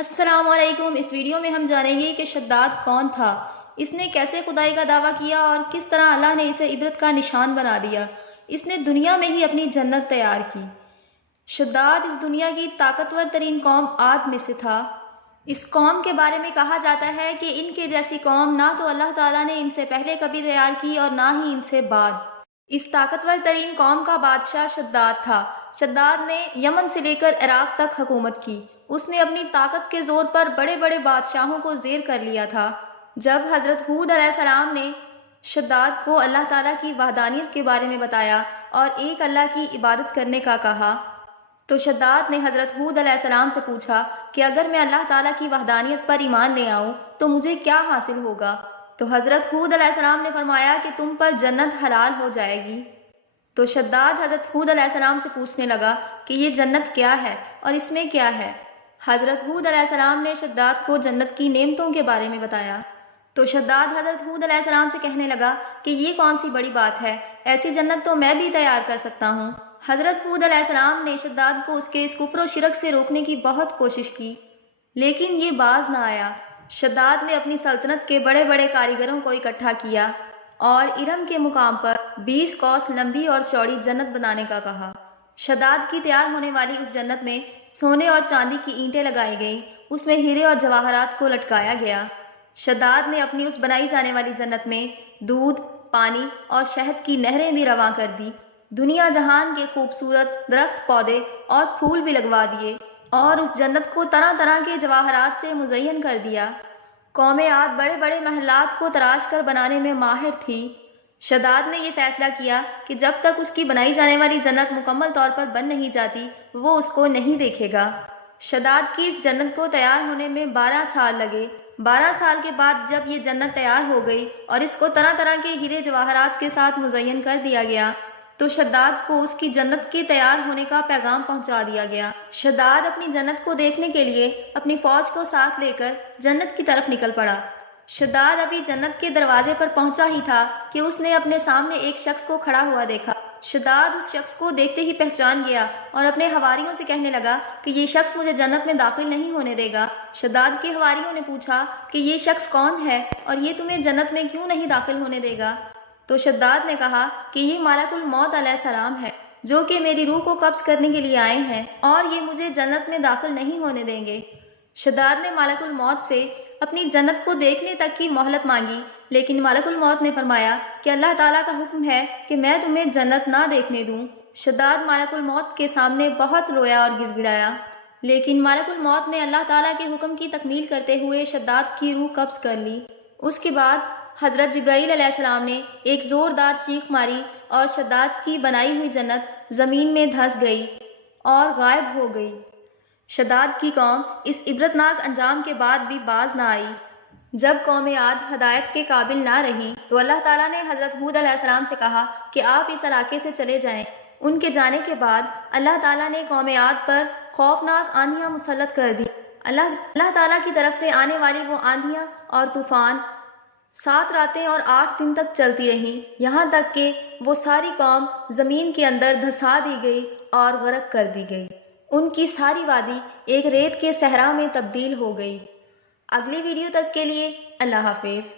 السلام علیکم۔ اس ویڈیو میں ہم جانیں گے کہ شداد کون تھا، اس نے کیسے خدائی کا دعویٰ کیا اور کس طرح اللہ نے اسے عبرت کا نشان بنا دیا۔ اس نے دنیا میں ہی اپنی جنت تیار کی۔ شداد اس دنیا کی طاقتور ترین قوم عاد میں سے تھا۔ اس قوم کے بارے میں کہا جاتا ہے کہ ان کے جیسی قوم نہ تو اللہ تعالیٰ نے ان سے پہلے کبھی تیار کی اور نہ ہی ان سے بعد۔ اس طاقتور ترین قوم کا بادشاہ شداد تھا۔ شداد نے یمن سے لے کر عراق تک حکومت کی۔ اس نے اپنی طاقت کے زور پر بڑے بڑے بادشاہوں کو زیر کر لیا تھا۔ جب حضرت ہود علیہ السلام نے شداد کو اللہ تعالیٰ کی وحدانیت کے بارے میں بتایا اور ایک اللہ کی عبادت کرنے کا کہا تو شداد نے حضرت ہود علیہ السلام سے پوچھا کہ اگر میں اللہ تعالیٰ کی وحدانیت پر ایمان لے آؤں تو مجھے کیا حاصل ہوگا؟ تو حضرت ہود علیہ السلام نے فرمایا کہ تم پر جنت حلال ہو جائے گی۔ تو شداد حضرت ہود علیہ السلام سے پوچھنے لگا کہ یہ جنت کیا ہے اور اس میں کیا ہے؟ حضرت ہود علیہ السلام نے شداد کو جنت کی نعمتوں کے بارے میں بتایا تو شداد حضرت ہود علیہ السلام سے کہنے لگا کہ یہ کون سی بڑی بات ہے، ایسی جنت تو میں بھی تیار کر سکتا ہوں۔ حضرت ہود علیہ السلام نے شداد کو اس کے اس کفر و شرک سے روکنے کی بہت کوشش کی، لیکن یہ باز نہ آیا۔ شداد نے اپنی سلطنت کے بڑے بڑے کاریگروں کو اکٹھا کیا اور ارم کے مقام پر 20 کوس لمبی اور چوڑی جنت بنانے کا کہا۔ شداد کی تیار ہونے والی اس جنت میں سونے اور چاندی کی اینٹیں لگائی گئیں، اس میں ہیرے اور جواہرات کو لٹکایا گیا۔ شداد نے اپنی اس بنائی جانے والی جنت میں دودھ، پانی اور شہد کی نہریں بھی رواں کر دی۔ دنیا جہان کے خوبصورت درخت، پودے اور پھول بھی لگوا دیے اور اس جنت کو طرح طرح کے جواہرات سے مزین کر دیا۔ قوم عاد بڑے بڑے محلات کو تراش کر بنانے میں ماہر تھی۔ شداد نے یہ فیصلہ کیا کہ جب تک اس کی بنائی جانے والی جنت مکمل طور پر بن نہیں جاتی وہ اس کو نہیں دیکھے گا۔ شداد کی اس جنت کو تیار ہونے میں 12 سال لگے۔ 12 سال کے بعد جب یہ جنت تیار ہو گئی اور اس کو طرح طرح کے ہیرے جواہرات کے ساتھ مزین کر دیا گیا تو شداد کو اس کی جنت کے تیار ہونے کا پیغام پہنچا دیا گیا۔ شداد اپنی جنت کو دیکھنے کے لیے اپنی فوج کو ساتھ لے کر جنت کی طرف نکل پڑا۔ شداد ابھی جنت کے دروازے پر پہنچا ہی تھا کہ اس نے اپنے سامنے ایک شخص کو کھڑا ہوا دیکھا۔ شداد اس شخص کو دیکھتے ہی پہچان گیا اور اپنے حواریوں سے کہنے لگا کہ یہ شخص مجھے جنت میں داخل نہیں ہونے دے گا۔ شداد کے حواریوں نے پوچھا کہ یہ شخص کون ہے اور یہ تمہیں جنت میں کیوں نہیں داخل ہونے دے گا؟ تو شداد نے کہا کہ یہ ملک الموت علیہ السلام ہے جو کہ میری روح کو قبض کرنے کے لیے آئے ہیں اور یہ مجھے جنت میں داخل نہیں ہونے دیں گے۔ شداد نے ملک الموت سے اپنی جنت کو دیکھنے تک کی مہلت مانگی، لیکن ملک الموت نے فرمایا کہ اللہ تعالیٰ کا حکم ہے کہ میں تمہیں جنت نہ دیکھنے دوں۔ شداد ملک الموت کے سامنے بہت رویا اور گڑ گڑایا، لیکن ملک الموت نے اللہ تعالیٰ کے حکم کی تکمیل کرتے ہوئے شداد کی روح قبض کر لی۔ اس کے بعد حضرت جبرائیل علیہ السلام نے ایک زوردار چیخ ماری اور شداد کی بنائی ہوئی جنت زمین میں دھنس گئی اور غائب ہو گئی۔ شداد کی قوم اس عبرتناک انجام کے بعد بھی باز نہ آئی۔ جب قوم عاد ہدایت کے قابل نہ رہی تو اللہ تعالیٰ نے حضرت ہود علیہ السلام سے کہا کہ آپ اس علاقے سے چلے جائیں۔ ان کے جانے کے بعد اللہ تعالیٰ نے قوم عاد پر خوفناک آندھیاں مسلط کر دی۔ اللہ تعالیٰ کی طرف سے آنے والی وہ آندھیاں اور طوفان 7 راتیں اور 8 دن تک چلتی رہیں، یہاں تک کہ وہ ساری قوم زمین کے اندر دھسا دی گئی اور غرق کر دی گئی۔ ان کی ساری وادی ایک ریت کے صحرا میں تبدیل ہو گئی۔ اگلی ویڈیو تک کے لیے اللہ حافظ۔